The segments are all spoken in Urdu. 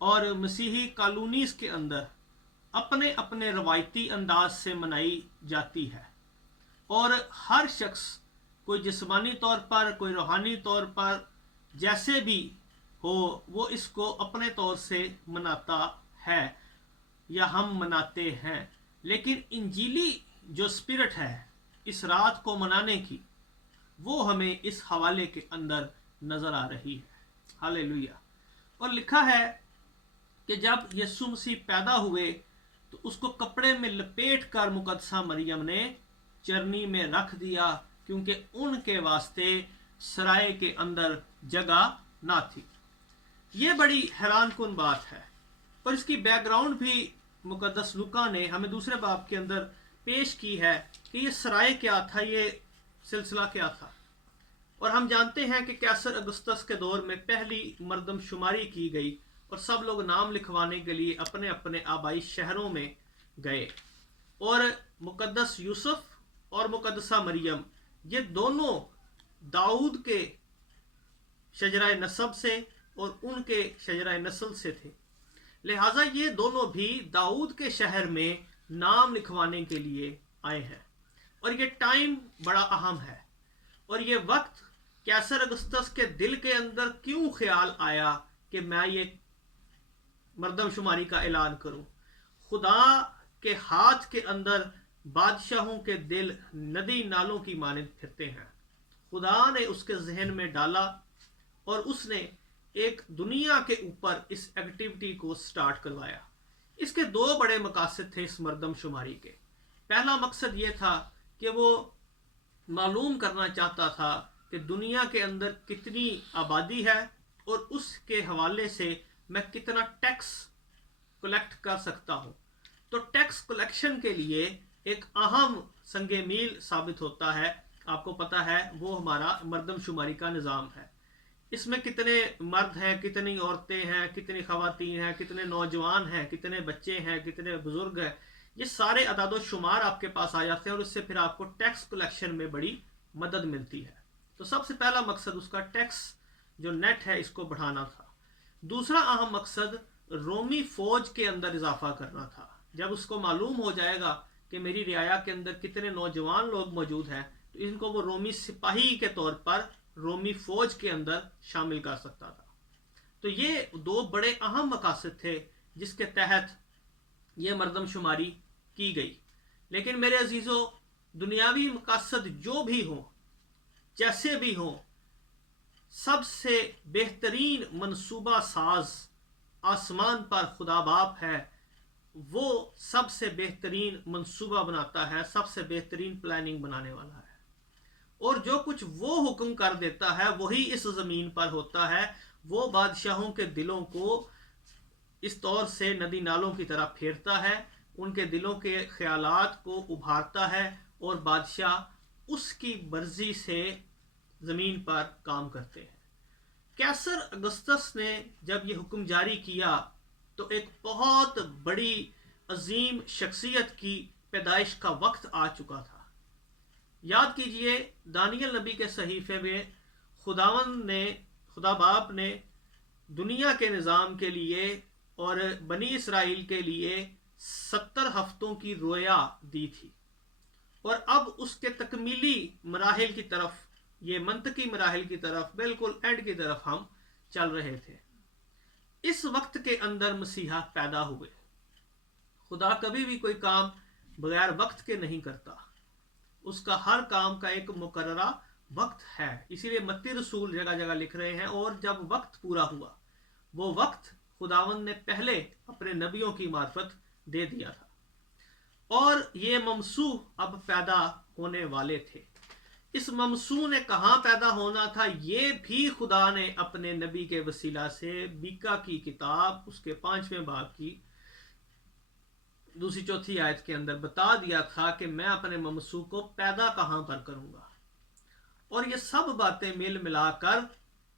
اور مسیحی کالونیز کے اندر اپنے اپنے روایتی انداز سے منائی جاتی ہے، اور ہر شخص کوئی جسمانی طور پر، کوئی روحانی طور پر، جیسے بھی ہو، وہ اس کو اپنے طور سے مناتا ہے یا ہم مناتے ہیں۔ لیکن انجیلی جو اسپرٹ ہے اس رات کو منانے کی، وہ ہمیں اس حوالے کے اندر نظر آ رہی ہے۔ ہاللیلویہ۔ اور لکھا ہے کہ جب یسوع مسیح پیدا ہوئے تو اس کو کپڑے میں لپیٹ کر مقدسہ مریم نے چرنی میں رکھ دیا، کیونکہ ان کے واسطے سرائے کے اندر جگہ نہ تھی۔ یہ بڑی حیران کن بات ہے، اور اس کی بیک گراؤنڈ بھی مقدس لوکا نے ہمیں دوسرے باب کے اندر پیش کی ہے کہ یہ سرائے کیا تھا، یہ سلسلہ کیا تھا۔ اور ہم جانتے ہیں کہ کیسر اگستس کے دور میں پہلی مردم شماری کی گئی، اور سب لوگ نام لکھوانے کے لیے اپنے اپنے آبائی شہروں میں گئے، اور مقدس یوسف اور مقدسہ مریم یہ دونوں داؤد کے شجرہ نسب سے اور ان کے شجرہ نسل سے تھے، لہٰذا یہ دونوں بھی داؤد کے شہر میں نام لکھوانے کے لیے آئے ہیں۔ اور یہ ٹائم بڑا اہم ہے، اور یہ وقت کیسر اگستس کے دل کے اندر کیوں خیال آیا کہ میں یہ مردم شماری کا اعلان کروں؟ خدا کے ہاتھ کے اندر بادشاہوں کے دل ندی نالوں کی مانند پھرتے ہیں۔ خدا نے اس کے ذہن میں ڈالا، اور اس نے ایک دنیا کے اوپر اس ایکٹیویٹی کو سٹارٹ کروایا۔ اس کے دو بڑے مقاصد تھے اس مردم شماری کے۔ پہلا مقصد یہ تھا کہ وہ معلوم کرنا چاہتا تھا کہ دنیا کے اندر کتنی آبادی ہے، اور اس کے حوالے سے میں کتنا ٹیکس کلیکٹ کر سکتا ہوں۔ تو ٹیکس کلیکشن کے لیے ایک اہم سنگ میل ثابت ہوتا ہے، آپ کو پتا ہے، وہ ہمارا مردم شماری کا نظام ہے۔ اس میں کتنے مرد ہیں، کتنی عورتیں ہیں، کتنی خواتین ہیں، کتنے نوجوان ہیں، کتنے بچے ہیں، کتنے بزرگ ہیں، یہ سارے اعداد و شمار آپ کے پاس آ جاتے ہیں، اور اس سے پھر آپ کو ٹیکس کلیکشن میں بڑی مدد ملتی ہے۔ تو سب سے پہلا مقصد اس کا ٹیکس جو نیٹ ہے اس کو بڑھانا تھا۔ دوسرا اہم مقصد رومی فوج کے اندر اضافہ کرنا تھا۔ جب اس کو معلوم ہو جائے گا کہ میری رعایا کے اندر کتنے نوجوان لوگ موجود ہیں، تو ان کو وہ رومی سپاہی کے طور پر رومی فوج کے اندر شامل کر سکتا تھا۔ تو یہ دو بڑے اہم مقاصد تھے جس کے تحت یہ مردم شماری کی گئی۔ لیکن میرے عزیزو، دنیاوی مقاصد جو بھی ہوں، جیسے بھی ہوں، سب سے بہترین منصوبہ ساز آسمان پر خدا باپ ہے۔ وہ سب سے بہترین منصوبہ بناتا ہے، سب سے بہترین پلاننگ بنانے والا ہے، اور جو کچھ وہ حکم کر دیتا ہے وہی اس زمین پر ہوتا ہے۔ وہ بادشاہوں کے دلوں کو اس طور سے ندی نالوں کی طرح پھیرتا ہے، ان کے دلوں کے خیالات کو ابھارتا ہے، اور بادشاہ اس کی مرضی سے زمین پر کام کرتے ہیں۔ کیسر اگستس نے جب یہ حکم جاری کیا تو ایک بہت بڑی عظیم شخصیت کی پیدائش کا وقت آ چکا تھا۔ یاد کیجئے دانیل نبی کے صحیفے میں خدا باپ نے دنیا کے نظام کے لیے اور بنی اسرائیل کے لیے 70 ہفتوں کی رویا دی تھی، اور اب اس کے تکمیلی مراحل کی طرف، یہ منطقی مراحل کی طرف، بالکل اینڈ کی طرف ہم چل رہے تھے۔ اس وقت کے اندر مسیحا پیدا ہوئے۔ خدا کبھی بھی کوئی کام بغیر وقت کے نہیں کرتا، اس کا ہر کام کا ایک مقررہ وقت ہے۔ اسی لیے متی رسول جگہ جگہ لکھ رہے ہیں، اور جب وقت پورا ہوا، وہ وقت خداوند نے پہلے اپنے نبیوں کی معرفت دے دیا تھا، اور یہ ممسوح اب پیدا ہونے والے تھے۔ اس ممسوح نے کہاں پیدا ہونا تھا، یہ بھی خدا نے اپنے نبی کے وسیلہ سے میکا کی کتاب اس کے 5ویں باب کی 2-4 آیت کے اندر بتا دیا تھا کہ میں اپنے ممسوح کو پیدا کہاں پر کروں گا۔ اور یہ سب باتیں مل ملا کر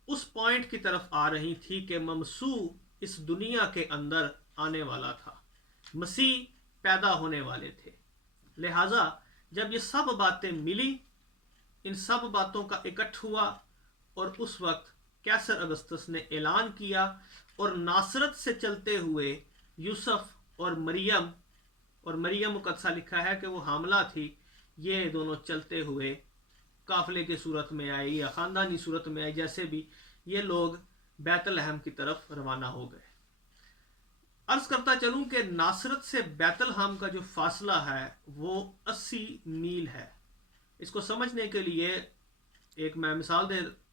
اس پوائنٹ کی طرف آ رہی تھی کہ ممسوح اس دنیا کے اندر آنے والا تھا، مسیح پیدا ہونے والے تھے۔ لہٰذا جب یہ سب باتیں ملی، ان سب باتوں کا اکٹھ ہوا، اور اس وقت کیسر اگستس نے اعلان کیا، اور ناصرت سے چلتے ہوئے یوسف اور مریم مقدسہ لکھا ہے کہ وہ حاملہ تھی، یہ دونوں چلتے ہوئے قافلے کی صورت میں آئے یا خاندانی صورت میں آئے، جیسے بھی یہ لوگ بیت لحم کی طرف روانہ ہو گئے۔ عرض کرتا چلوں کہ ناصرت سے بیت لحم کا جو فاصلہ ہے وہ 80 میل ہے۔ اس کو سمجھنے کے لیے ایک میں مثال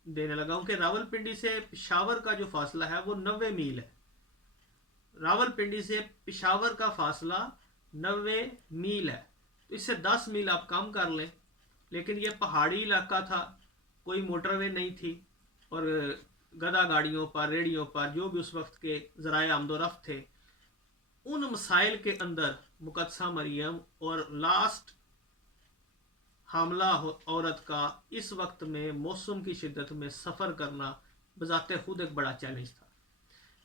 دینے لگا ہوں کہ راول پنڈی سے پشاور کا جو فاصلہ ہے وہ 90 میل ہے۔ راول پنڈی سے پشاور کا فاصلہ 90 میل ہے، تو اس سے 10 میل آپ کم کر لیں، لیکن یہ پہاڑی علاقہ تھا، کوئی موٹر وے نہیں تھی، اور گدا گاڑیوں پر، ریڑیوں پر، جو بھی اس وقت کے ذرائع آمد و رفت تھے، ان مسائل کے اندر مقدسہ مریم اور لاسٹ حاملہ عورت کا اس وقت میں موسم کی شدت میں سفر کرنا بذات خود ایک بڑا چیلنج تھا۔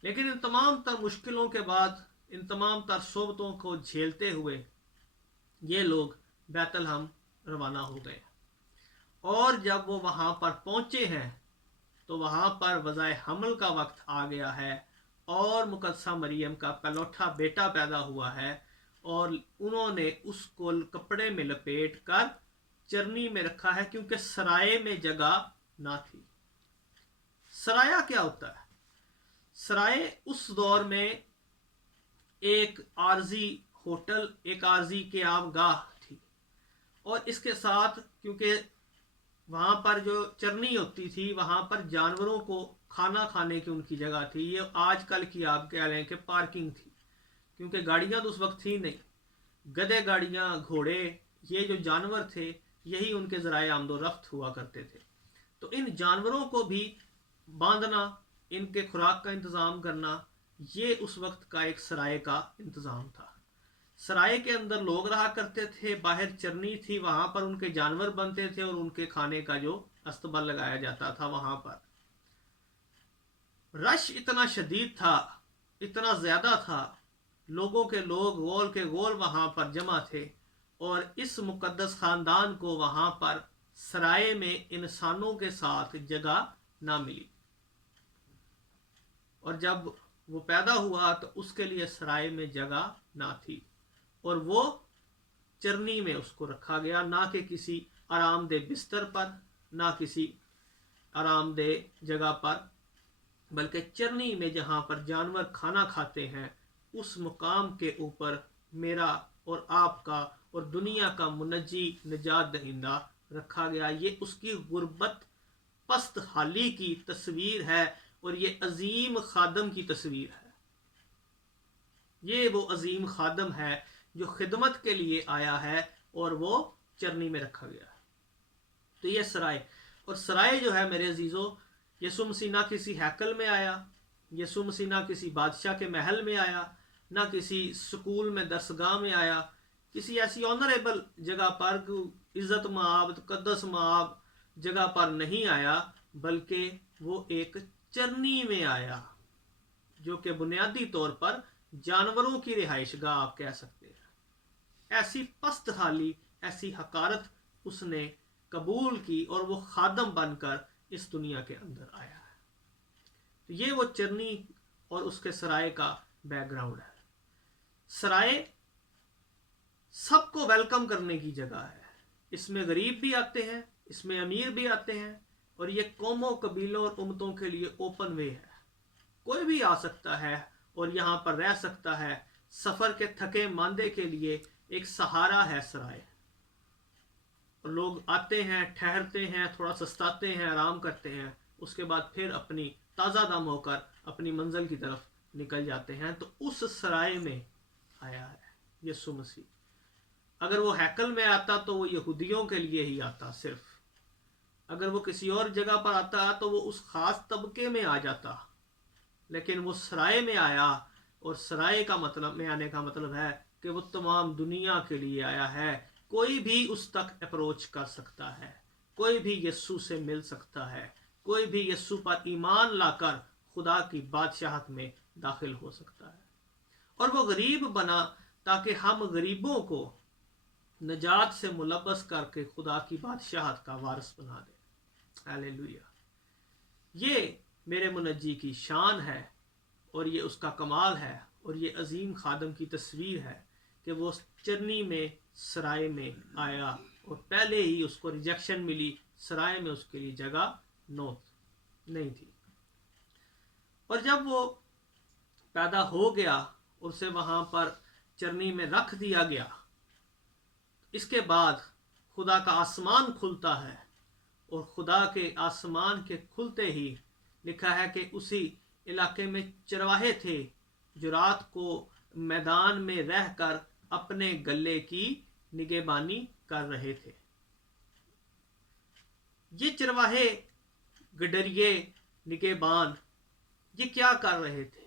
لیکن ان تمام تر مشکلوں کے بعد، ان تمام تر صعوبتوں کو جھیلتے ہوئے یہ لوگ بیت لحم روانہ ہو گئے، اور جب وہ وہاں پر پہنچے ہیں تو وہاں پر وضع حمل کا وقت آ گیا ہے، اور مقدسہ مریم کا پلوٹھا بیٹا پیدا ہوا ہے، اور انہوں نے اس کو کپڑے میں لپیٹ کر چرنی میں رکھا ہے، کیونکہ سرائے میں جگہ نہ تھی۔ سرایہ کیا ہوتا ہے؟ سرائے اس دور میں ایک عارضی ہوٹل، ایک عارضی قیام گاہ تھی، اور اس کے ساتھ کیونکہ وہاں پر جو چرنی ہوتی تھی، وہاں پر جانوروں کو کھانا کھانے کی ان کی جگہ تھی۔ یہ آج کل کی آپ کہہ لیں کہ پارکنگ تھی، کیونکہ گاڑیاں تو اس وقت تھی نہیں، گدے گاڑیاں، گھوڑے، یہ جو جانور تھے یہی ان کے ذرائع آمد و رفت ہوا کرتے تھے۔ تو ان جانوروں کو بھی باندھنا، ان کے خوراک کا انتظام کرنا، یہ اس وقت کا ایک سرائے کا انتظام تھا۔ سرائے کے اندر لوگ رہا کرتے تھے، باہر چرنی تھی، وہاں پر ان کے جانور بنتے تھے، اور ان کے کھانے کا جو استبل لگایا جاتا تھا وہاں پر۔ رش اتنا شدید تھا، اتنا زیادہ تھا، لوگوں کے لوگ گول کے گول وہاں پر جمع تھے، اور اس مقدس خاندان کو وہاں پر سرائے میں انسانوں کے ساتھ جگہ نہ ملی، اور جب وہ پیدا ہوا تو اس کے لیے سرائے میں جگہ نہ تھی، اور وہ چرنی میں اس کو رکھا گیا، نہ کہ کسی آرام دہ بستر پر، نہ کسی آرام دہ جگہ پر، بلکہ چرنی میں جہاں پر جانور کھانا کھاتے ہیں، اس مقام کے اوپر میرا اور آپ کا اور دنیا کا منجی، نجات دہندہ رکھا گیا۔ یہ اس کی غربت، پست حالی کی تصویر ہے، اور یہ عظیم خادم کی تصویر ہے۔ یہ وہ عظیم خادم ہے جو خدمت کے لیے آیا ہے، اور وہ چرنی میں رکھا گیا ہے۔ تو یہ سرائے، اور سرائے جو ہے میرے عزیزو، یسوع مسیح نہ کسی ہیکل میں آیا، یسوع مسیح نہ کسی بادشاہ کے محل میں آیا، نہ کسی سکول میں درسگاہ میں آیا، کسی ایسی آنریبل جگہ پر، عزت مآب، تقدس مآب جگہ پر نہیں آیا، بلکہ وہ ایک چرنی میں آیا، جو کہ بنیادی طور پر جانوروں کی رہائش گاہ آپ کہہ سکتے ہیں۔ ایسی پست حالی، ایسی حقارت اس نے قبول کی، اور وہ خادم بن کر اس دنیا کے اندر آیا ہے۔ تو یہ وہ چرنی اور اس کے سرائے کا بیک گراؤنڈ ہے۔ سرائے سب کو ویلکم کرنے کی جگہ ہے، اس میں غریب بھی آتے ہیں، اس میں امیر بھی آتے ہیں، اور یہ قوموں، قبیلوں اور امتوں کے لیے اوپن وے ہے، کوئی بھی آ سکتا ہے اور یہاں پر رہ سکتا ہے۔ سفر کے تھکے ماندے کے لیے ایک سہارا ہے سرائے، اور لوگ آتے ہیں، ٹھہرتے ہیں، تھوڑا سستاتے ہیں، آرام کرتے ہیں، اس کے بعد پھر اپنی تازہ دم ہو کر اپنی منزل کی طرف نکل جاتے ہیں۔ تو اس سرائے میں آیا ہے یسوع مسیح۔ اگر وہ ہیکل میں آتا تو وہ یہودیوں کے لیے ہی آتا صرف، اگر وہ کسی اور جگہ پر آتا تو وہ اس خاص طبقے میں آ جاتا، لیکن وہ سرائے میں آیا، اور سرائے کا مطلب میں آنے کا مطلب ہے کہ وہ تمام دنیا کے لیے آیا ہے۔ کوئی بھی اس تک اپروچ کر سکتا ہے، کوئی بھی یسوع سے مل سکتا ہے، کوئی بھی یسوع پر ایمان لا کر خدا کی بادشاہت میں داخل ہو سکتا ہے۔ اور وہ غریب بنا تاکہ ہم غریبوں کو نجات سے ملبس کر کے خدا کی بادشاہت کا وارث بنا دے۔ ہاللیلویہ۔ یہ میرے منجی کی شان ہے، اور یہ اس کا کمال ہے اور یہ عظیم خادم کی تصویر ہے کہ وہ چرنی میں سرائے میں آیا اور پہلے ہی اس کو ریجیکشن ملی، سرائے میں اس کے لیے جگہ نہیں تھی، اور جب وہ پیدا ہو گیا اور اسے وہاں پر چرنی میں رکھ دیا گیا، اس کے بعد خدا کا آسمان کھلتا ہے، اور خدا کے آسمان کے کھلتے ہی لکھا ہے کہ اسی علاقے میں چرواہے تھے جو رات کو میدان میں رہ کر اپنے گلے کی نگہبانی کر رہے تھے۔ یہ چرواہے، گڈریے، نگہبان، یہ کیا کر رہے تھے؟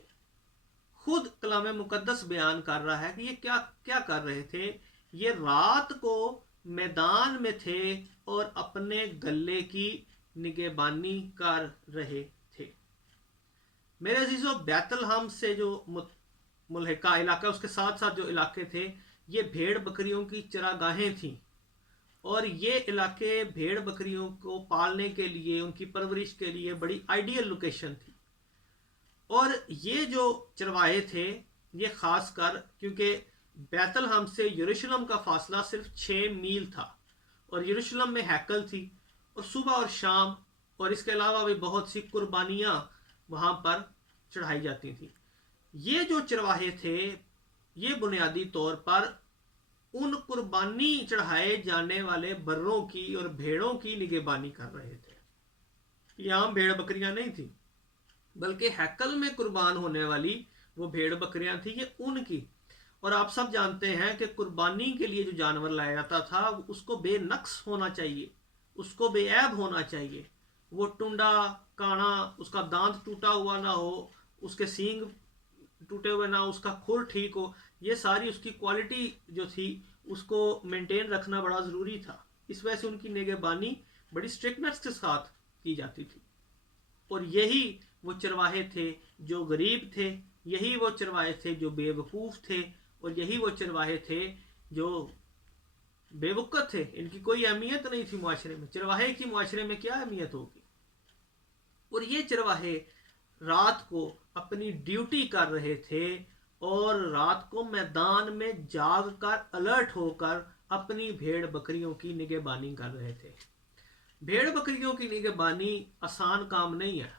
خود کلام مقدس بیان کر رہا ہے کہ یہ کیا کر رہے تھے۔ یہ رات کو میدان میں تھے اور اپنے گلے کی نگہبانی کر رہے تھے۔ میرے عزیزو، بیت الحم سے جو ملحقہ علاقہ، اس کے ساتھ ساتھ جو علاقے تھے، یہ بھیڑ بکریوں کی چراگاہیں تھیں، اور یہ علاقے بھیڑ بکریوں کو پالنے کے لیے، ان کی پرورش کے لیے بڑی آئیڈیل لوکیشن تھی۔ اور یہ جو چرواہے تھے، یہ خاص کر کیونکہ بیت الحم سے یروشلم کا فاصلہ صرف 6 میل تھا، اور یروشلم میں ہیکل تھی، اور صبح اور شام اور اس کے علاوہ بھی بہت سی قربانیاں وہاں پر چڑھائی جاتی تھیں۔ یہ جو چرواہے تھے، یہ بنیادی طور پر ان قربانی چڑھائے جانے والے بروں کی اور بھیڑوں کی نگہبانی کر رہے تھے۔ یہ عام بھیڑ بکریاں نہیں تھیں، بلکہ ہیکل میں قربان ہونے والی وہ بھیڑ بکریاں تھیں، یہ ان کی۔ اور آپ سب جانتے ہیں کہ قربانی کے لیے جو جانور لایا جاتا تھا، اس کو بے نقص ہونا چاہیے، اس کو بے عیب ہونا چاہیے، وہ ٹنڈا کانا، اس کا دانت ٹوٹا ہوا نہ ہو، اس کے سینگ ٹوٹے ہوئے نہ ہو، اس کا کھر ٹھیک ہو، یہ ساری اس کی کوالٹی جو تھی اس کو مینٹین رکھنا بڑا ضروری تھا۔ اس وجہ سے ان کی نگہبانی بڑی اسٹرکٹنس کے ساتھ کی جاتی تھی۔ اور یہی وہ چرواہے تھے جو غریب تھے، یہی وہ چرواہے تھے جو بے وقوف تھے، اور یہی وہ چرواہے تھے جو بے وقت تھے، ان کی کوئی اہمیت نہیں تھی معاشرے میں۔ چرواہے کی معاشرے میں کیا اہمیت ہوگی؟ اور یہ چرواہے رات کو اپنی ڈیوٹی کر رہے تھے، اور رات کو میدان میں جاگ کر الرٹ ہو کر اپنی بھیڑ بکریوں کی نگہبانی کر رہے تھے۔ بھیڑ بکریوں کی نگہبانی آسان کام نہیں ہے۔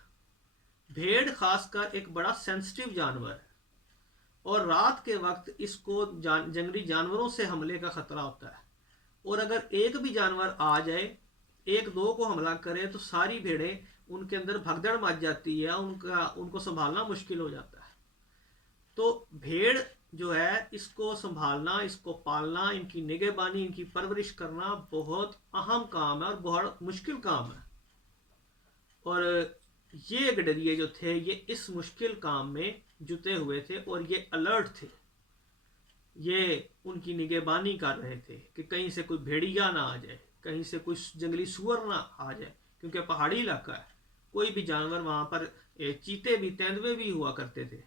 بھیڑ خاص کر ایک بڑا سینسٹیو جانور ہے، اور رات کے وقت اس کو جنگلی جانوروں سے حملے کا خطرہ ہوتا ہے، اور اگر ایک بھی جانور آ جائے، ایک دو کو حملہ کرے، تو ساری بھیڑیں ان کے اندر بھگدڑ مچ جاتی ہے، ان کو سنبھالنا مشکل ہو جاتا ہے۔ تو بھیڑ جو ہے، اس کو سنبھالنا، اس کو پالنا، ان کی نگہبانی، ان کی پرورش کرنا بہت اہم کام ہے اور بہت مشکل کام ہے۔ اور یہ گڈریے جو تھے، یہ اس مشکل کام میں جتے ہوئے تھے، اور یہ الرٹ تھے، یہ ان کی نگہبانی کر رہے تھے کہ کہیں سے کوئی بھیڑیا نہ آ جائے، کہیں سے کوئی جنگلی سور نہ آ جائے، کیونکہ پہاڑی علاقہ ہے، کوئی بھی جانور وہاں پر، چیتے بھی، تیندوے بھی ہوا کرتے تھے،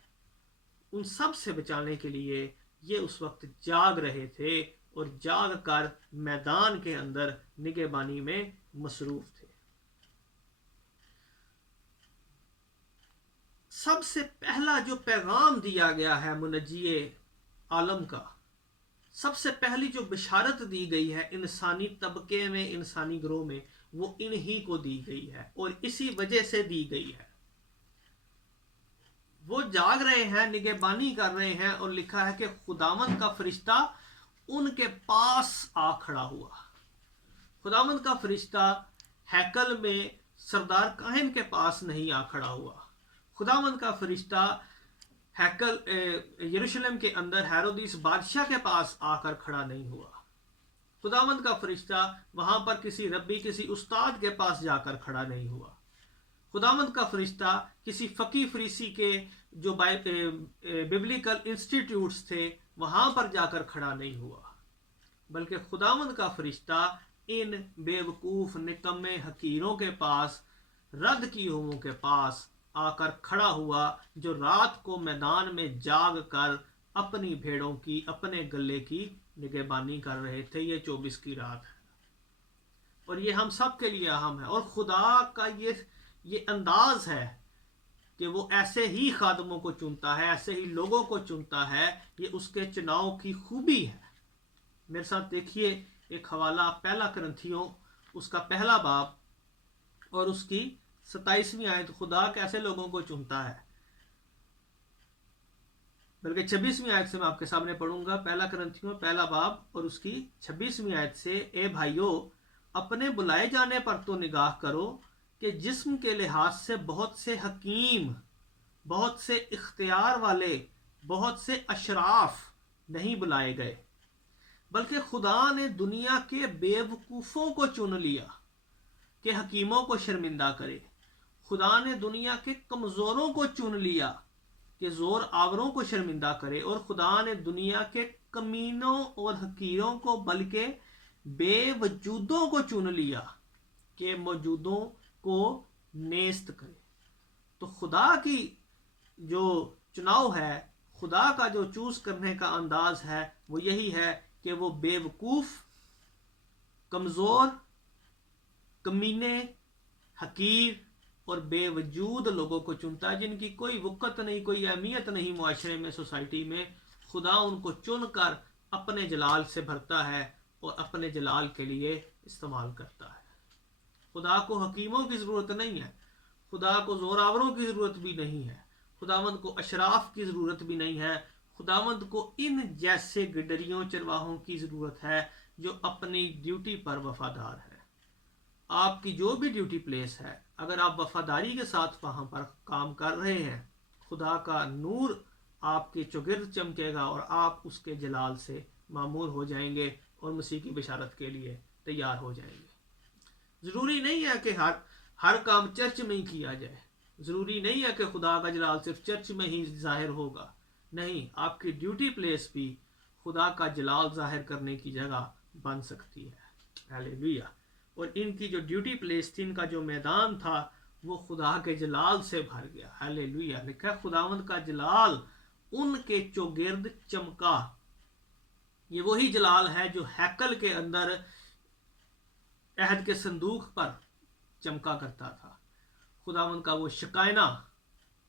ان سب سے بچانے کے لیے یہ اس وقت جاگ رہے تھے، اور جاگ کر میدان کے اندر نگہبانی میں مصروف تھے۔ سب سے پہلا جو پیغام دیا گیا ہے منجی عالم کا، سب سے پہلی جو بشارت دی گئی ہے انسانی طبقے میں، انسانی گروہ میں، وہ انہی کو دی گئی ہے، اور اسی وجہ سے دی گئی ہے۔ وہ جاگ رہے ہیں، نگہبانی کر رہے ہیں، اور لکھا ہے کہ خداوند کا فرشتہ ان کے پاس آ کھڑا ہوا۔ خداوند کا فرشتہ ہیکل میں سردار کاہن کے پاس نہیں آ کھڑا ہوا۔ خداوند کا فرشتہ ہیکل یروشلم کے اندر ہیرودیس بادشاہ کے پاس آ کر کھڑا نہیں ہوا۔ خداوند کا فرشتہ وہاں پر کسی ربی، کسی استاد کے پاس جا کر کھڑا نہیں ہوا۔ خداوند کا فرشتہ کسی فقی فریسی کے جو ببلیکل انسٹیٹیوٹس تھے وہاں پر جا کر کھڑا نہیں ہوا، بلکہ خداوند کا فرشتہ ان بے وقوف نکمے حقیروں کے پاس، رد کی ہوئوں کے پاس آ کر کھڑا ہوا، جو رات کو میدان میں جاگ کر اپنی بھیڑوں کی، اپنے گلے کی نگہبانی کر رہے تھے۔ یہ 24 کی رات ہے، اور یہ ہم سب کے لیے اہم ہے، اور خدا کا یہ انداز ہے کہ وہ ایسے ہی خادموں کو چنتا ہے، ایسے ہی لوگوں کو چنتا ہے، یہ اس کے چناؤ کی خوبی ہے۔ میرے ساتھ دیکھیے ایک حوالہ پہلا کرنتھیوں اس کا پہلا باب اور اس کی 27ویں آیت۔ خدا کیسے لوگوں کو چنتا ہے، بلکہ 26ویں آیت سے میں آپ کے سامنے پڑھوں گا۔ پہلا کرنتھیوں پہلا باب اور اس کی 26ویں آیت سے، اے بھائیو اپنے بلائے جانے پر تو نگاہ کرو کہ جسم کے لحاظ سے بہت سے حکیم، بہت سے اختیار والے، بہت سے اشراف نہیں بلائے گئے، بلکہ خدا نے دنیا کے بے وقوفوں کو چن لیا کہ حکیموں کو شرمندہ کرے۔ خدا نے دنیا کے کمزوروں کو چن لیا کہ زور آوروں کو شرمندہ کرے، اور خدا نے دنیا کے کمینوں اور حقیروں کو بلکہ بے وجودوں کو چن لیا کہ موجودوں کو نیست کرے۔ تو خدا کی جو چناؤ ہے، خدا کا جو چوز کرنے کا انداز ہے، وہ یہی ہے کہ وہ بے وقوف، کمزور، کمینے، حقیر اور بے وجود لوگوں کو چنتا ہے، جن کی کوئی وقت نہیں، کوئی اہمیت نہیں معاشرے میں، سوسائٹی میں۔ خدا ان کو چن کر اپنے جلال سے بھرتا ہے اور اپنے جلال کے لیے استعمال کرتا ہے۔ خدا کو حکیموں کی ضرورت نہیں ہے، خدا کو زوراوروں کی ضرورت بھی نہیں ہے، خداوند کو اشراف کی ضرورت بھی نہیں ہے، خداوند کو ان جیسے گڈریوں چرواہوں کی ضرورت ہے جو اپنی ڈیوٹی پر وفادار ہے۔ آپ کی جو بھی ڈیوٹی پلیس ہے، اگر آپ وفاداری کے ساتھ وہاں پر کام کر رہے ہیں، خدا کا نور آپ کے چوگرد چمکے گا اور آپ اس کے جلال سے معمور ہو جائیں گے اور مسیح کی بشارت کے لیے تیار ہو جائیں گے۔ ضروری نہیں ہے کہ ہر کام چرچ میں ہی کیا جائے، ضروری نہیں ہے کہ خدا کا جلال صرف چرچ میں ہی ظاہر ہوگا، نہیں، آپ کی ڈیوٹی پلیس بھی خدا کا جلال ظاہر کرنے کی جگہ بن سکتی ہے۔ ہیلیلویہ۔ اور ان کی جو ڈیوٹی پلیس تھی، ان کا جو میدان تھا، وہ خدا کے جلال سے بھر گیا۔ ہیلیلویہ۔ لکھا ہے خداوند کا جلال ان کے چوگرد چمکا۔ یہ وہی جلال ہے جو ہیکل کے اندر عہد کے صندوق پر چمکا کرتا تھا، خداوند کا وہ شکائنہ،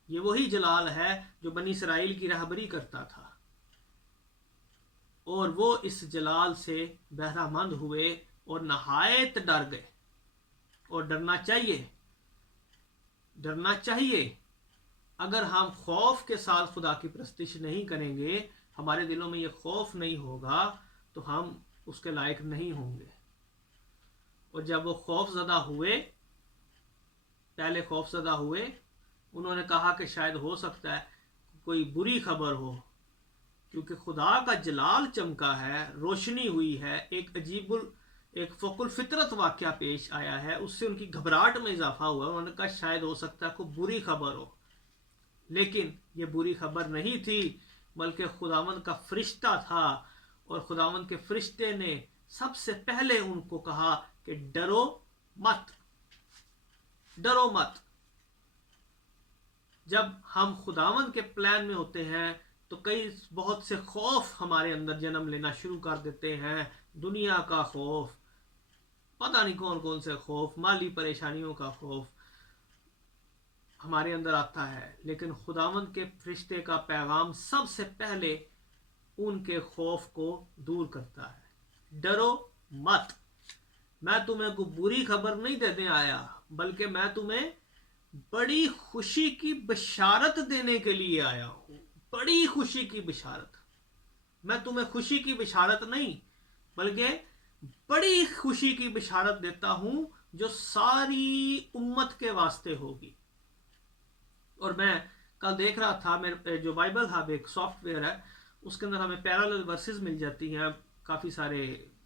یہ وہی جلال ہے جو بنی اسرائیل کی رہبری کرتا تھا، اور وہ اس جلال سے بہرہ مند ہوئے اور نہایت ڈر گئے۔ اور ڈرنا چاہیے، ڈرنا چاہیے۔ اگر ہم خوف کے ساتھ خدا کی پرستش نہیں کریں گے، ہمارے دلوں میں یہ خوف نہیں ہوگا، تو ہم اس کے لائق نہیں ہوں گے۔ اور جب وہ خوف زدہ ہوئے، پہلے خوف زدہ ہوئے، انہوں نے کہا کہ شاید ہو سکتا ہے کوئی بری خبر ہو، کیونکہ خدا کا جلال چمکا ہے، روشنی ہوئی ہے، ایک فوق الفطرت واقعہ پیش آیا ہے، اس سے ان کی گھبراہٹ میں اضافہ ہوا۔ انہوں نے کہا شاید ہو سکتا ہے کوئی بری خبر ہو، لیکن یہ بری خبر نہیں تھی، بلکہ خداوند کا فرشتہ تھا، اور خداوند کے فرشتے نے سب سے پہلے ان کو کہا کہ ڈرو مت، ڈرو مت۔ جب ہم خداوند کے پلان میں ہوتے ہیں تو بہت سے خوف ہمارے اندر جنم لینا شروع کر دیتے ہیں، دنیا کا خوف، پتہ نہیں کون کون سے خوف، مالی پریشانیوں کا خوف ہمارے اندر آتا ہے، لیکن خداوند کے فرشتے کا پیغام سب سے پہلے ان کے خوف کو دور کرتا ہے۔ ڈرو مت، میں تمہیں کوئی بری خبر نہیں دینے آیا، بلکہ میں تمہیں بڑی خوشی کی بشارت دینے کے لیے آیا ہوں۔ بڑی خوشی کی بشارت، میں تمہیں خوشی کی بشارت نہیں بلکہ بڑی خوشی کی بشارت دیتا ہوں جو ساری امت کے واسطے ہوگی۔ اور میں کل دیکھ رہا تھا، میرے جو بائبل ہب ایک سافٹ ویئر ہے، اس کے اندر ہمیں پیرالل ورسز مل جاتی ہیں، کافی سارے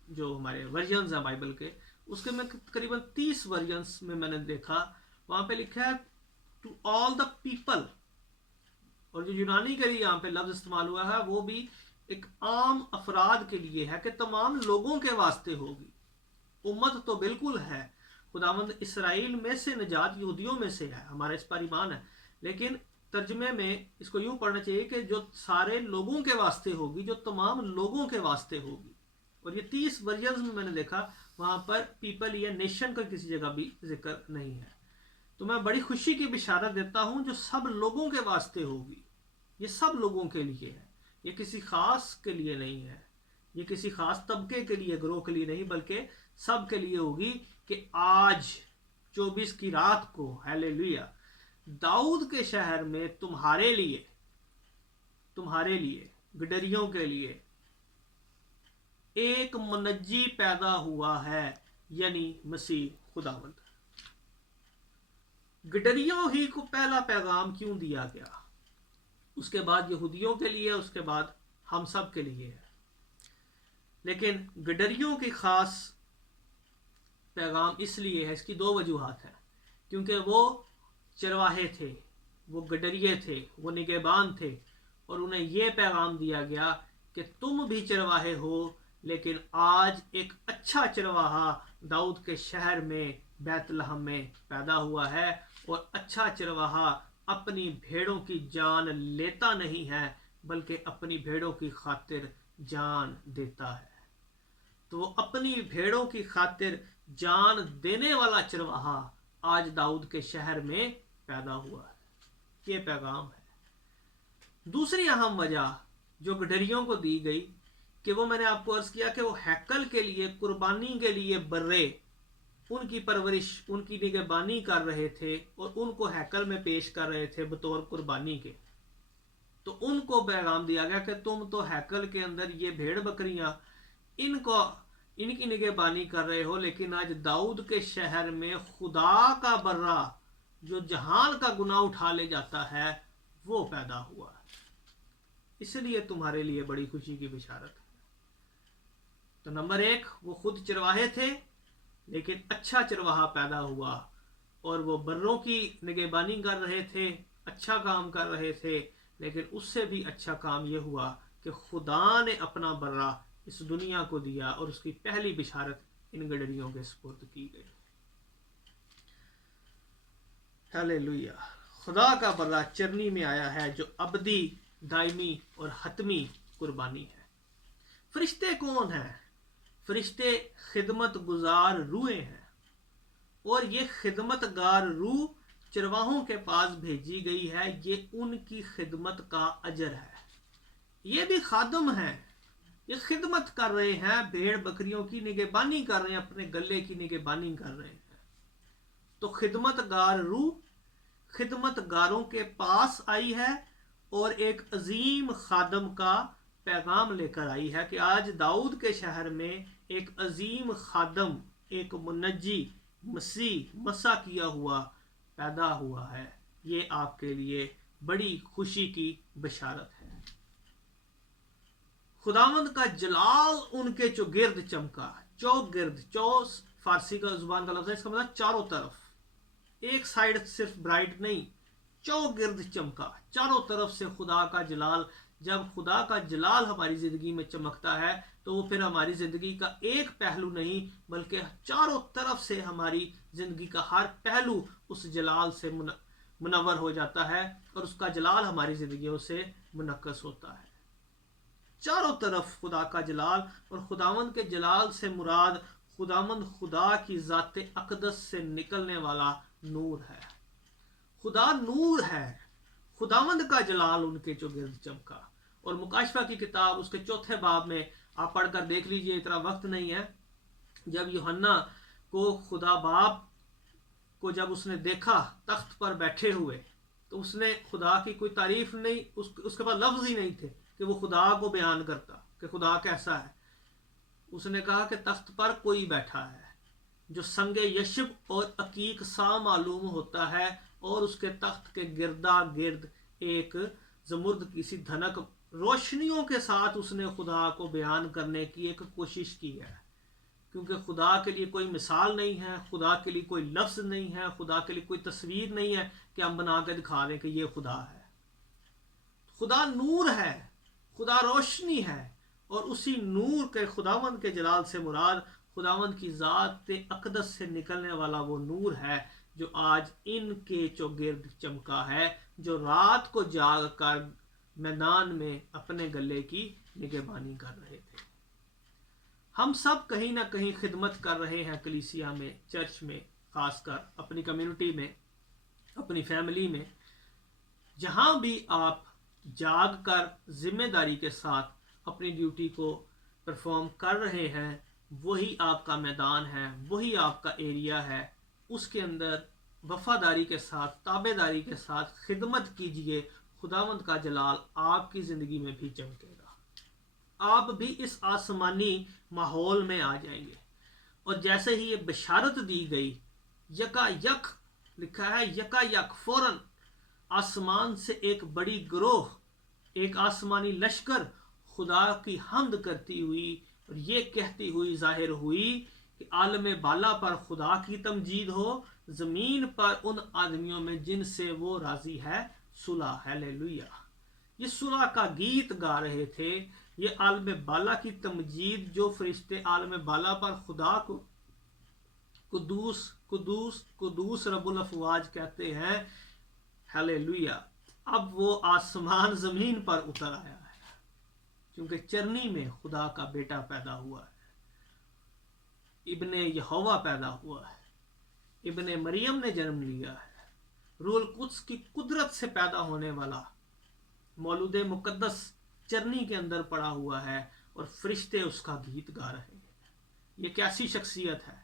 جو ہمارے ورژنز ہیں بائبل کے، اس کے میں تقریباً 30 ورژنز میں نے دیکھا، وہاں پہ لکھا ہے ٹو آل دا پیپل، اور جو یونانی کے لیے یہاں پہ لفظ استعمال ہوا ہے وہ بھی ایک عام افراد کے لیے ہے کہ تمام لوگوں کے واسطے ہوگی۔ امت تو بالکل ہے، خداوند اسرائیل میں سے نجات یہودیوں میں سے ہے، ہمارا اس پر ایمان ہے، لیکن ترجمے میں اس کو یوں پڑھنا چاہیے کہ جو سارے لوگوں کے واسطے ہوگی، جو تمام لوگوں کے واسطے ہوگی۔ اور یہ 30 ورژنز میں نے دیکھا، وہاں پر پیپل یا نیشن کا کسی جگہ بھی ذکر نہیں ہے۔ تو میں بڑی خوشی کی بشارت دیتا ہوں جو سب لوگوں کے واسطے ہوگی. یہ سب لوگوں کے لیے ہے, یہ کسی خاص کے لیے نہیں ہے, یہ کسی خاص طبقے کے لیے, گروہ کے لیے نہیں, بلکہ سب کے لیے ہوگی کہ آج 24 کی رات کو, ہیلیلویا, داؤد کے شہر میں تمہارے لیے گڈریوں کے لیے ایک منجی پیدا ہوا ہے, یعنی مسیح خداوند. گڈریوں ہی کو پہلا پیغام کیوں دیا گیا؟ اس کے بعد یہودیوں کے لیے, اس کے بعد ہم سب کے لیے ہے. لیکن گڈریوں کی خاص پیغام اس لیے ہے, اس کی 2 وجوہات ہیں. کیونکہ وہ چرواہے تھے, وہ گڈریے تھے, وہ نگہبان تھے, اور انہیں یہ پیغام دیا گیا کہ تم بھی چرواہے ہو, لیکن آج ایک اچھا چرواہا داؤد کے شہر میں بیت لحم میں پیدا ہوا ہے, اور اچھا چرواہا اپنی بھیڑوں کی جان لیتا نہیں ہے بلکہ اپنی بھیڑوں کی خاطر جان دیتا ہے. تو وہ اپنی بھیڑوں کی خاطر جان دینے والا چرواہا آج داؤد کے شہر میں پیدا ہوا ہے. یہ پیغام ہے. دوسری اہم وجہ جو گڈریوں کو دی گئی کہ وہ, میں نے آپ کو عرض کیا کہ وہ ہیکل کے لیے, قربانی کے لیے برے, ان کی پرورش, ان کی نگہبانی کر رہے تھے, اور ان کو ہیکل میں پیش کر رہے تھے بطور قربانی کے. تو ان کو پیغام دیا گیا کہ تم تو ہیکل کے اندر یہ بھیڑ بکریاں ان کی نگہبانی کر رہے ہو, لیکن آج داؤد کے شہر میں خدا کا برہ جو جہان کا گناہ اٹھا لے جاتا ہے وہ پیدا ہوا. اس لیے تمہارے لیے بڑی خوشی کی بشارت ہے. تو نمبر 1, وہ خود چرواہے تھے, لیکن اچھا چرواہا پیدا ہوا, اور وہ بروں کی نگہبانی کر رہے تھے, اچھا کام کر رہے تھے, لیکن اس سے بھی اچھا کام یہ ہوا کہ خدا نے اپنا برہ اس دنیا کو دیا, اور اس کی پہلی بشارت ان گڈریوں کے سپرد کی گئی. ہیلیلویا. خدا کا برہ چرنی میں آیا ہے جو ابدی, دائمی اور حتمی قربانی ہے. فرشتے کون ہیں؟ فرشتے خدمت گزار روحیں ہیں, اور یہ خدمت گار روح چرواہوں کے پاس بھیجی گئی ہے. یہ ان کی خدمت کا اجر ہے. یہ بھی خادم ہیں, یہ خدمت کر رہے ہیں, بھیڑ بکریوں کی نگہبانی کر رہے ہیں, اپنے گلے کی نگہبانی کر رہے ہیں. تو خدمت گار روح خدمت گاروں کے پاس آئی ہے, اور ایک عظیم خادم کا پیغام لے کر آئی ہے کہ آج داؤد کے شہر میں ایک عظیم خادم, ایک منجی, مسیح, مسا کیا ہوا پیدا ہوا ہے. یہ آپ کے لیے بڑی خوشی کی بشارت ہے. خداوند کا جلال ان کے چوگرد چمکا. چوگرد, فارسی کا زبان کا لفظ ہے, اس کا مطلب چاروں طرف, ایک سائیڈ صرف برائٹ نہیں, چوگرد چمکا, چاروں طرف سے خدا کا جلال. جب خدا کا جلال ہماری زندگی میں چمکتا ہے تو وہ پھر ہماری زندگی کا ایک پہلو نہیں بلکہ چاروں طرف سے ہماری زندگی کا ہر پہلو اس جلال سے منور ہو جاتا ہے, اور اس کا جلال ہماری زندگیوں سے منعکس ہوتا ہے. چاروں طرف خدا کا جلال, اور خداوند کے جلال سے مراد خداوند خدا کی ذات اقدس سے نکلنے والا نور ہے. خدا نور ہے. خداوند کا جلال ان کے چوگرد چمکا. اور مکاشفہ کی کتاب اس کے 4 باب میں آپ پڑھ کر دیکھ لیجئے, اتنا وقت نہیں ہے. جب یوحنا کو خدا باپ کو جب اس نے دیکھا تخت پر بیٹھے ہوئے, تو اس نے خدا کی کوئی تعریف نہیں, اس کے پاس لفظ ہی نہیں تھے کہ وہ خدا کو بیان کرتا کہ خدا کیسا ہے. اس نے کہا کہ تخت پر کوئی بیٹھا ہے جو سنگ یشب اور عقیق سا معلوم ہوتا ہے, اور اس کے تخت کے گردا گرد ایک زمرد کی سی دھنک روشنیوں کے ساتھ اس نے خدا کو بیان کرنے کی ایک کوشش کی ہے. کیونکہ خدا کے لیے کوئی مثال نہیں ہے, خدا کے لیے کوئی لفظ نہیں ہے, خدا کے لیے کوئی تصویر نہیں ہے کہ ہم بنا کے دکھا دیں کہ یہ خدا ہے. خدا نور ہے, خدا روشنی ہے, اور اسی نور کے خداوند کے جلال سے مراد خداوند کی ذات اقدس سے نکلنے والا وہ نور ہے جو آج ان کے چوگرد چمکا ہے, جو رات کو جاگ کر میدان میں اپنے گلے کی نگہبانی کر رہے تھے. ہم سب کہیں نہ کہیں خدمت کر رہے ہیں, کلیسیا میں, چرچ میں, خاص کر اپنی کمیونٹی میں, اپنی فیملی میں جہاں بھی آپ جاگ کر ذمہ داری کے ساتھ اپنی ڈیوٹی کو پرفارم کر رہے ہیں، وہی آپ کا میدان ہے، وہی آپ کا ایریا ہے، اس کے اندر وفاداری کے ساتھ، تابع داری کے ساتھ خدمت کیجئے، خداوند کا جلال آپ کی زندگی میں بھی چمکے گا، آپ بھی اس آسمانی ماحول میں آ جائیں گے۔ اور جیسے ہی یہ بشارت دی گئی، یکا یک لکھا ہے، یکا یک فوراً آسمان سے ایک بڑی گروہ، ایک آسمانی لشکر خدا کی حمد کرتی ہوئی اور یہ کہتی ہوئی ظاہر ہوئی کہ عالم بالا پر خدا کی تمجید ہو، زمین پر ان آدمیوں میں جن سے وہ راضی ہے صلح۔ ہیلیلویا! یہ صلح کا گیت گا رہے تھے، یہ عالم بالا کی تمجید، جو فرشتے عالم بالا پر خدا کو قدوس قدوس قدوس رب الافواج کہتے ہیں۔ ہیلیلویا! اب وہ آسمان زمین پر اتر آیا ہے، کیونکہ چرنی میں خدا کا بیٹا پیدا ہوا ہے، ابن یہوہ پیدا ہوا ہے، ابن مریم نے جنم لیا ہے، روح القدس کی قدرت سے پیدا ہونے والا مولود مقدس چرنی کے اندر پڑا ہوا ہے، اور فرشتے اس کا گیت گا رہے ہیں۔ یہ کیسی شخصیت ہے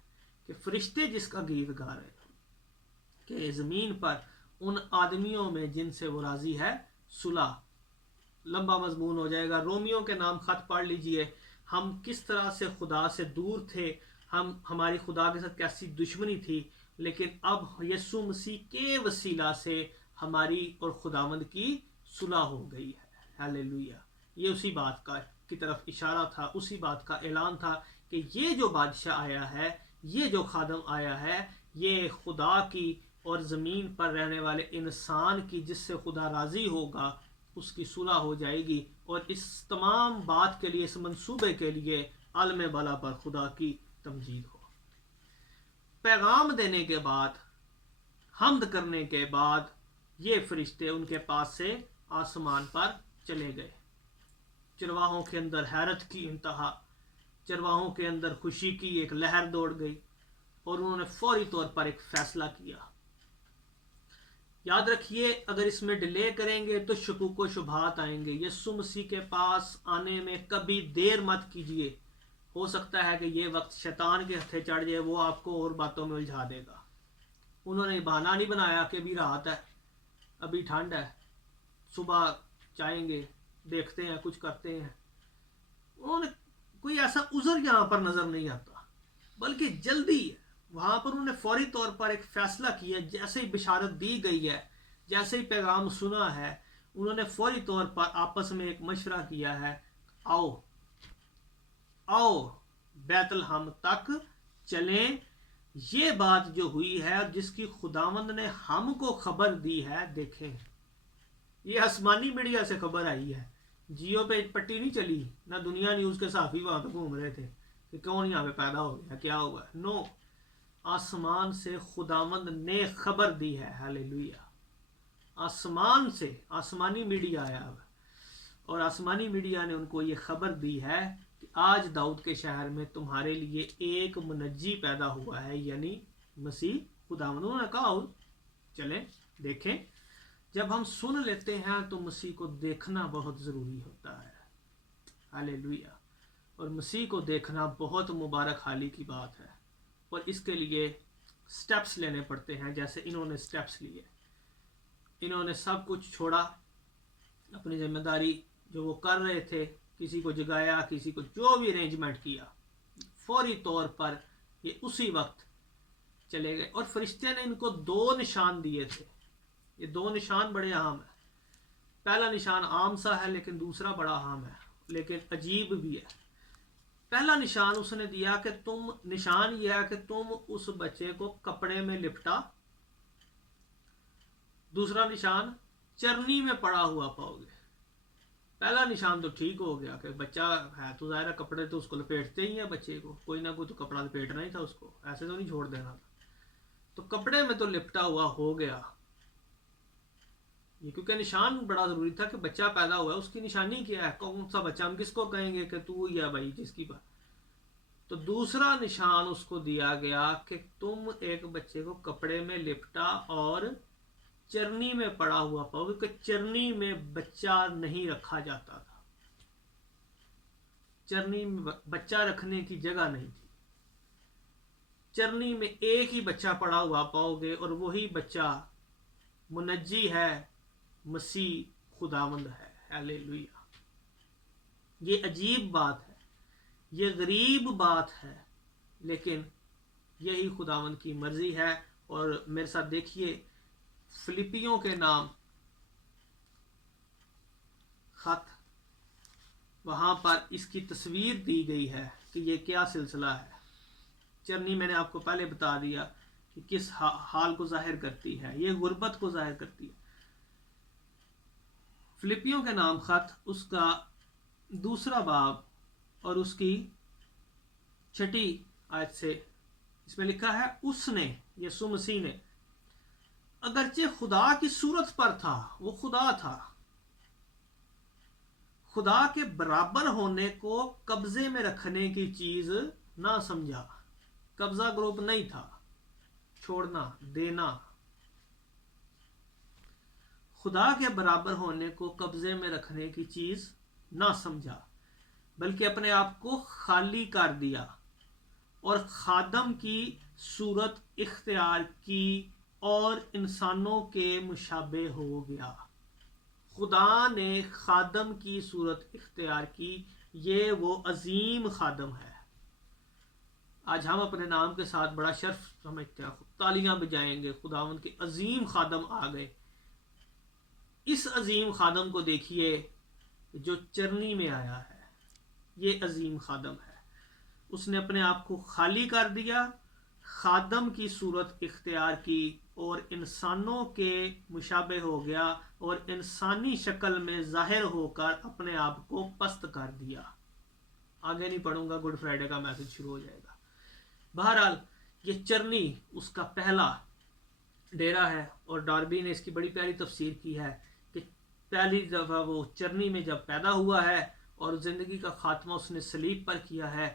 کہ فرشتے جس کا گیت گا رہے ہیں کہ زمین پر ان آدمیوں میں جن سے وہ راضی ہے صلح۔ لمبا مضمون ہو جائے گا، رومیوں کے نام خط پڑھ لیجئے، ہم کس طرح سے خدا سے دور تھے، ہماری خدا کے ساتھ کیسی دشمنی تھی، لیکن اب یسوع مسیح کے وسیلہ سے ہماری اور خداوند کی صلح ہو گئی ہے۔ ہیلیلویا! یہ اسی بات کی طرف اشارہ تھا، اسی بات کا اعلان تھا کہ یہ جو بادشاہ آیا ہے، یہ جو خادم آیا ہے، یہ خدا کی اور زمین پر رہنے والے انسان کی، جس سے خدا راضی ہوگا، اس کی صلح ہو جائے گی، اور اس تمام بات کے لیے، اس منصوبے کے لیے عالم بالا پر خدا کی تمجید ہو۔ پیغام دینے کے بعد، حمد کرنے کے بعد، یہ فرشتے ان کے پاس سے آسمان پر چلے گئے۔ چرواہوں کے اندر حیرت کی انتہا، چرواہوں کے اندر خوشی کی ایک لہر دوڑ گئی، اور انہوں نے فوری طور پر ایک فیصلہ کیا۔ یاد رکھیے، اگر اس میں ڈیلے کریں گے تو شکوک و شبہات آئیں گے۔ یسوع مسیح کے پاس آنے میں کبھی دیر مت کیجیے، ہو سکتا ہے کہ یہ وقت شیطان کے ہتھے چڑھ جائے، وہ آپ کو اور باتوں میں الجھا دے گا۔ انہوں نے بہانہ نہیں بنایا کہ ابھی رات ہے، ابھی ٹھنڈ ہے، صبح جائیں گے، دیکھتے ہیں، کچھ کرتے ہیں۔ انہوں نے کوئی ایسا عذر یہاں پر نظر نہیں آتا، بلکہ جلدی ہے۔ وہاں پر انہوں نے فوری طور پر ایک فیصلہ کیا، جیسے ہی بشارت دی گئی ہے، جیسے ہی پیغام سنا ہے، انہوں نے فوری طور پر آپس میں ایک مشورہ کیا ہے، آؤ بیت الحم تک چلیں، یہ بات جو ہوئی ہے جس کی خداوند نے ہم کو خبر دی ہے، دیکھیں۔ یہ آسمانی میڈیا سے خبر آئی ہے، جیو پہ پٹی نہیں چلی، نہ دنیا نیوز کے صحافی وہاں پہ گھوم رہے تھے کہ کون یہاں پہ پیدا ہو گیا، کیا ہوا ہے۔ نو، آسمان سے خداوند نے خبر دی ہے۔ ہیلیلویا! آسمان سے آسمانی میڈیا آیا ہوا، اور آسمانی میڈیا نے ان کو یہ خبر دی ہے کہ آج داؤد کے شہر میں تمہارے لیے ایک منجی پیدا ہوا ہے، یعنی مسیح خداوند۔ انہوں نے کہا چلیں دیکھیں۔ جب ہم سن لیتے ہیں تو مسیح کو دیکھنا بہت ضروری ہوتا ہے۔ ہیلیلویا! اور مسیح کو دیکھنا بہت مبارک حالی کی بات ہے، اور اس کے لیے سٹیپس لینے پڑتے ہیں، جیسے انہوں نے سٹیپس لیے۔ انہوں نے سب کچھ چھوڑا، اپنی ذمہ داری جو وہ کر رہے تھے، کسی کو جگایا، کسی کو جو بھی ارینجمنٹ کیا، فوری طور پر یہ اسی وقت چلے گئے۔ اور فرشتے نے ان کو 2 نشان دیے تھے۔ یہ 2 نشان بڑے اہم ہیں۔ پہلا نشان عام سا ہے، لیکن دوسرا بڑا اہم ہے، لیکن عجیب بھی ہے۔ پہلا نشان اس نے دیا کہ نشان یہ ہے کہ تم اس بچے کو کپڑے میں لپٹا۔ دوسرا نشان چرنی میں پڑا ہوا پاؤ گے۔ پہلا نشان تو ٹھیک ہو گیا کہ بچہ ہے تو ظاہر کپڑے تو اس کو لپیٹتے ہی ہیں، بچے کو کوئی نہ کوئی تو کپڑا لپیٹنا ہی تھا، اس کو ایسے تو نہیں چھوڑ دینا تھا، تو کپڑے میں تو لپٹا ہوا ہو گیا۔ یہ کیونکہ نشان بڑا ضروری تھا کہ بچہ پیدا ہوا ہے، اس کی نشانی کیا ہے، کون سا بچہ، ہم کس کو کہیں گے کہ تو یا بھائی جس کی بات۔ تو دوسرا نشان اس کو دیا گیا کہ تم ایک بچے کو کپڑے میں لپٹا اور چرنی میں پڑا ہوا پاؤ گے کہ چرنی میں بچہ نہیں رکھا جاتا تھا. چرنی میں بچہ رکھنے کی جگہ نہیں تھی. چرنی میں ایک ہی بچہ پڑا ہوا پاؤ گے اور وہی بچہ منجی ہے, مسیح خداوند ہے. ہیلیلویا. یہ عجیب بات ہے, یہ غریب بات ہے, لیکن یہی خداوند کی مرضی ہے. اور میرے ساتھ دیکھیے فلپیوں کے نام خط, وہاں پر اس کی تصویر دی گئی ہے کہ یہ کیا سلسلہ ہے. چرنی میں نے آپ کو پہلے بتا دیا کہ کس حال کو ظاہر کرتی ہے, یہ غربت کو ظاہر کرتی ہے. فلپیوں کے نام خط اس کا 2 باب اور اس کی 6 آیت سے اس میں لکھا ہے, اس نے, یسوع مسیح نے, اگرچہ خدا کی صورت پر تھا, وہ خدا تھا, خدا کے برابر ہونے کو قبضے میں رکھنے کی چیز نہ سمجھا. قبضہ گروپ نہیں تھا, چھوڑنا, دینا. خدا کے برابر ہونے کو قبضے میں رکھنے کی چیز نہ سمجھا, بلکہ اپنے آپ کو خالی کر دیا اور خادم کی صورت اختیار کی اور انسانوں کے مشابہ ہو گیا. خدا نے خادم کی صورت اختیار کی. یہ وہ عظیم خادم ہے. آج ہم اپنے نام کے ساتھ بڑا شرف سمجھتے ہیں, تالیاں بجائیں گے, خداوند کے عظیم خادم آ گئے. اس عظیم خادم کو دیکھیے جو چرنی میں آیا ہے. یہ عظیم خادم ہے. اس نے اپنے آپ کو خالی کر دیا, خادم کی صورت اختیار کی اور انسانوں کے مشابہ ہو گیا اور انسانی شکل میں ظاہر ہو کر اپنے آپ کو پست کر دیا. آگے نہیں پڑھوں گا, گڈ فرائیڈے کا میسج شروع ہو جائے گا. بہرحال یہ چرنی اس کا پہلا ڈیرا ہے, اور ڈاربی نے اس کی بڑی پیاری تفسیر کی ہے کہ پہلی دفعہ وہ چرنی میں جب پیدا ہوا ہے اور زندگی کا خاتمہ اس نے صلیب پر کیا ہے.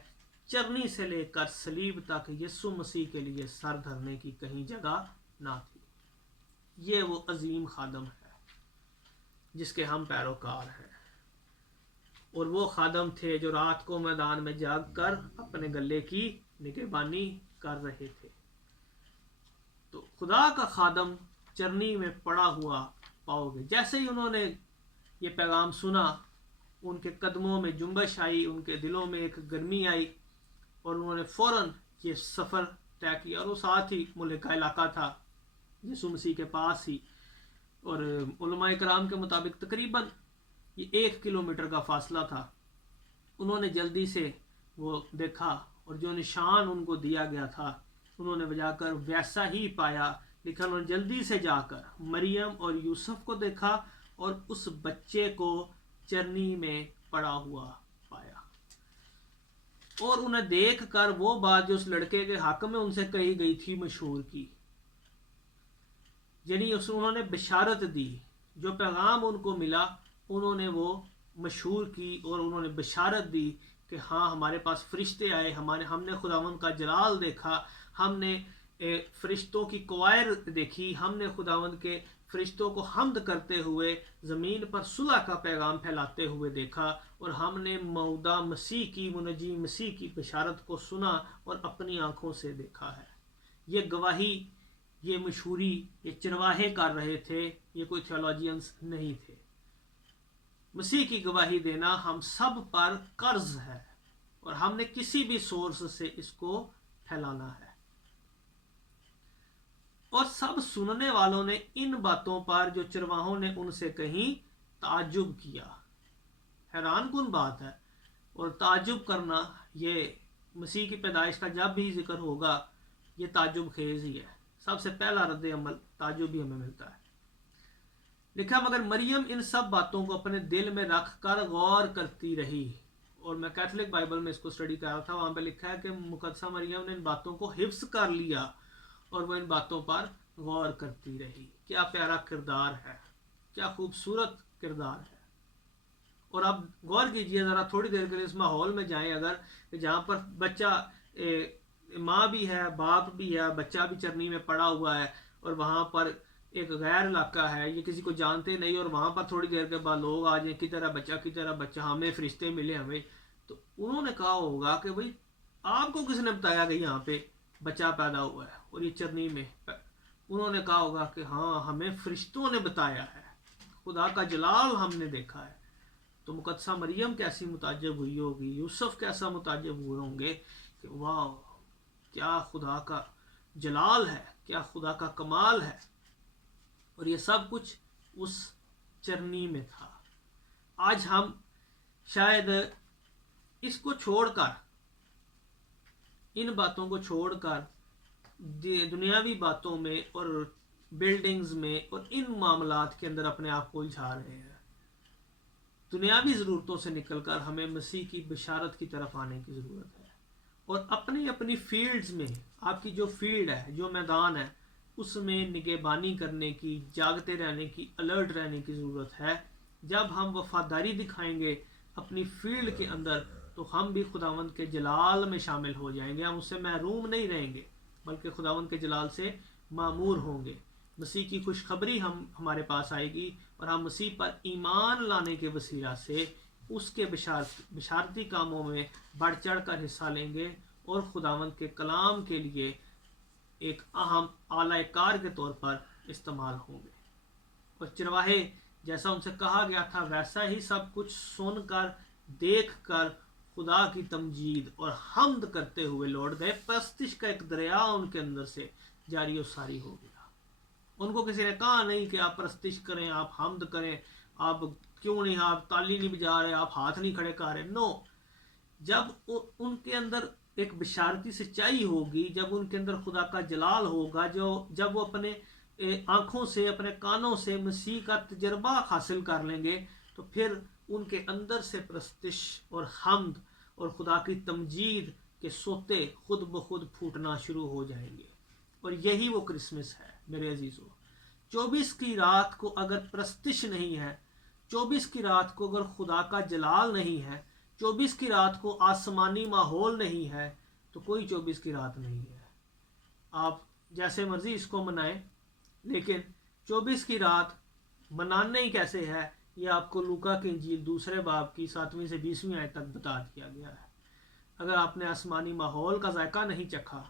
چرنی سے لے کر صلیب تک یسوع مسیح کے لیے سر دھرنے کی کہیں جگہ نہ تھی. یہ وہ عظیم خادم ہے جس کے ہم پیروکار ہیں. اور وہ خادم تھے جو رات کو میدان میں جاگ کر اپنے گلے کی نگہبانی کر رہے تھے. تو خدا کا خادم چرنی میں پڑا ہوا پاؤ گے. جیسے ہی انہوں نے یہ پیغام سنا, ان کے قدموں میں جنبش آئی, ان کے دلوں میں ایک گرمی آئی, اور انہوں نے فوراً یہ سفر طے کیا. اور وہ ساتھ ہی ملک کا علاقہ تھا, یسوع مسیح کے پاس ہی, اور علماء کرام کے مطابق تقریباً یہ 1 کلومیٹر کا فاصلہ تھا. انہوں نے جلدی سے وہ دیکھا, اور جو نشان ان کو دیا گیا تھا انہوں نے جا کر ویسا ہی پایا. لیکن انہوں نے جلدی سے جا کر مریم اور یوسف کو دیکھا اور اس بچے کو چرنی میں پڑا ہوا پایا. اور انہیں دیکھ کر وہ بات جو اس لڑکے کے حق میں ان سے کہی گئی تھی مشہور کی. یعنی انہوں نے بشارت دی, جو پیغام ان کو ملا انہوں نے وہ مشہور کی, اور انہوں نے بشارت دی کہ ہاں ہمارے پاس فرشتے آئے, ہم نے خداوند کا جلال دیکھا, ہم نے فرشتوں کی کوائر دیکھی, ہم نے خداوند کے فرشتوں کو حمد کرتے ہوئے زمین پر صلح کا پیغام پھیلاتے ہوئے دیکھا, اور ہم نے موعودہ مسیح کی, منجی مسیح کی بشارت کو سنا اور اپنی آنکھوں سے دیکھا ہے. یہ گواہی, یہ مشہوری یہ چرواہے کر رہے تھے, یہ کوئی تھیولوجینز نہیں تھے. مسیح کی گواہی دینا ہم سب پر قرض ہے, اور ہم نے کسی بھی سورس سے اس کو پھیلانا ہے. اور سب سننے والوں نے ان باتوں پر جو چرواہوں نے ان سے کہیں تعجب کیا. حیران کن بات ہے, اور تعجب کرنا یہ مسیح کی پیدائش کا جب بھی ذکر ہوگا یہ تعجب خیز ہی ہے. سب سے پہلا رد عمل تعجب ہی ہمیں ملتا ہے. لکھا, مگر مریم ان سب باتوں کو اپنے دل میں رکھ کر غور کرتی رہی. اور میں کیتھولک بائبل میں اس کو اسٹڈی کر رہا تھا, وہاں پہ لکھا ہے کہ مقدسہ مریم نے ان باتوں کو حفظ کر لیا اور وہ ان باتوں پر غور کرتی رہی. کیا پیارا کردار ہے, کیا خوبصورت کردار ہے. اور اب غور کیجئے ذرا, تھوڑی دیر کے لیے اس ماحول میں جائیں اگر, کہ جہاں پر بچہ ماں بھی ہے, باپ بھی ہے, بچہ بھی چرنی میں پڑا ہوا ہے, اور وہاں پر ایک غیر علاقہ ہے، یہ کسی کو جانتے نہیں، اور وہاں پر تھوڑی دیر کے بعد لوگ آ جائیں، کی طرح بچہ ہمیں فرشتے ملے ہمیں، تو انہوں نے کہا ہوگا کہ بھئی آپ کو کس نے بتایا کہ یہاں پہ بچہ پیدا ہوا ہے اور یہ چرنی میں؟ انہوں نے کہا ہوگا کہ ہاں ہمیں فرشتوں نے بتایا ہے، خدا کا جلال ہم نے دیکھا ہے۔ تو مقدسہ مریم کیسی متعجب ہوئی ہوگی، یوسف کیسا متعجب ہوئے ہوں گے کہ واہ کیا خدا کا جلال ہے، کیا خدا کا کمال ہے، اور یہ سب کچھ اس چرنی میں تھا۔ آج ہم شاید اس کو چھوڑ کر، ان باتوں کو چھوڑ کر دنیاوی باتوں میں اور بلڈنگز میں اور ان معاملات کے اندر اپنے آپ کو الجھا رہے ہیں۔ دنیاوی ضرورتوں سے نکل کر ہمیں مسیح کی بشارت کی طرف آنے کی ضرورت ہے، اور اپنی اپنی فیلڈز میں، آپ کی جو فیلڈ ہے، جو میدان ہے، اس میں نگہبانی کرنے کی، جاگتے رہنے کی، الرٹ رہنے کی ضرورت ہے۔ جب ہم وفاداری دکھائیں گے اپنی فیلڈ کے اندر تو ہم بھی خداوند کے جلال میں شامل ہو جائیں گے، ہم اس سے محروم نہیں رہیں گے بلکہ خداوند کے جلال سے معمور ہوں گے۔ مسیح کی خوشخبری ہمارے پاس آئے گی، اور ہم مسیح پر ایمان لانے کے وسیلہ سے اس کے بشارتی کاموں میں بڑھ چڑھ کر حصہ لیں گے، اور خداوند کے کلام کے لیے ایک اہم اعلی کار کے طور پر استعمال ہوں گے۔ اور چرواہے جیسا ان سے کہا گیا تھا ویسا ہی سب کچھ سن کر، دیکھ کر خدا کی تمجید اور حمد کرتے ہوئے لوٹ گئے۔ پرستش کا ایک دریا ان کے اندر سے جاری و ساری ہو گیا۔ ان کو کسی نے کہا نہیں کہ آپ پرستش کریں، آپ حمد کریں، آپ کیوں نہیں، آپ تالی نہیں بجا رہے، آپ ہاتھ نہیں کھڑے کر رہے، نو۔ جب ان کے اندر ایک بشارتی سچائی ہوگی، جب ان کے اندر خدا کا جلال ہوگا، جب وہ اپنے آنکھوں سے، اپنے کانوں سے مسیح کا تجربہ حاصل کر لیں گے، تو پھر ان کے اندر سے پرستش اور حمد اور خدا کی تمجید کے سوتے خود بخود پھوٹنا شروع ہو جائیں گے۔ اور یہی وہ کرسمس ہے میرے عزیزو۔ 24 کی رات کو اگر پرستش نہیں ہے، 24 کی رات کو اگر خدا کا جلال نہیں ہے، 24 کی رات کو آسمانی ماحول نہیں ہے، تو کوئی 24 کی رات نہیں ہے۔ آپ جیسے مرضی اس کو منائیں، لیکن 24 کی رات منانا ہی کیسے ہے، یہ آپ کو لوکا کی انجیل 2 باب کی 7 سے 20 آیت تک بتا دیا گیا ہے۔ اگر آپ نے آسمانی ماحول کا ذائقہ نہیں چکھا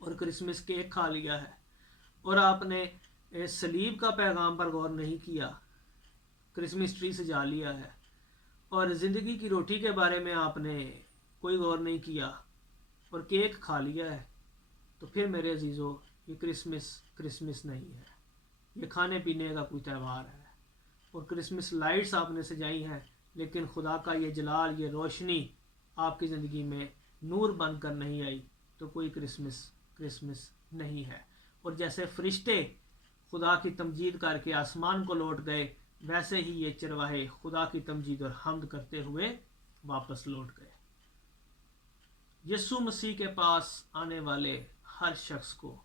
اور کرسمس کیک کھا لیا ہے، اور آپ نے صلیب کا پیغام پر غور نہیں کیا، کرسمس ٹری سجا لیا ہے، اور زندگی کی روٹی کے بارے میں آپ نے کوئی غور نہیں کیا اور کیک کھا لیا ہے، تو پھر میرے عزیزو یہ کرسمس نہیں ہے، یہ کھانے پینے کا کوئی تہوار ہے۔ اور کرسمس لائٹس آپ نے سجائی ہیں، لیکن خدا کا یہ جلال، یہ روشنی آپ کی زندگی میں نور بن کر نہیں آئی، تو کوئی کرسمس نہیں ہے۔ اور جیسے فرشتے خدا کی تمجید کر کے آسمان کو لوٹ گئے، ویسے ہی یہ چرواہے خدا کی تمجید اور حمد کرتے ہوئے واپس لوٹ گئے۔ یسوع مسیح کے پاس آنے والے ہر شخص کو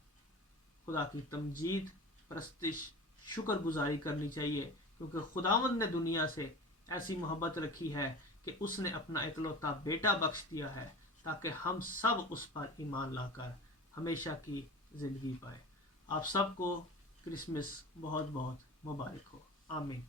خدا کی تمجید، پرستش، شکر گزاری کرنی چاہیے، کیونکہ خداوند نے دنیا سے ایسی محبت رکھی ہے کہ اس نے اپنا اکلوتا بیٹا بخش دیا ہے، تاکہ ہم سب اس پر ایمان لا کر ہمیشہ کی زندگی پائے۔ آپ سب کو کرسمس بہت بہت مبارک ہو۔ آمین۔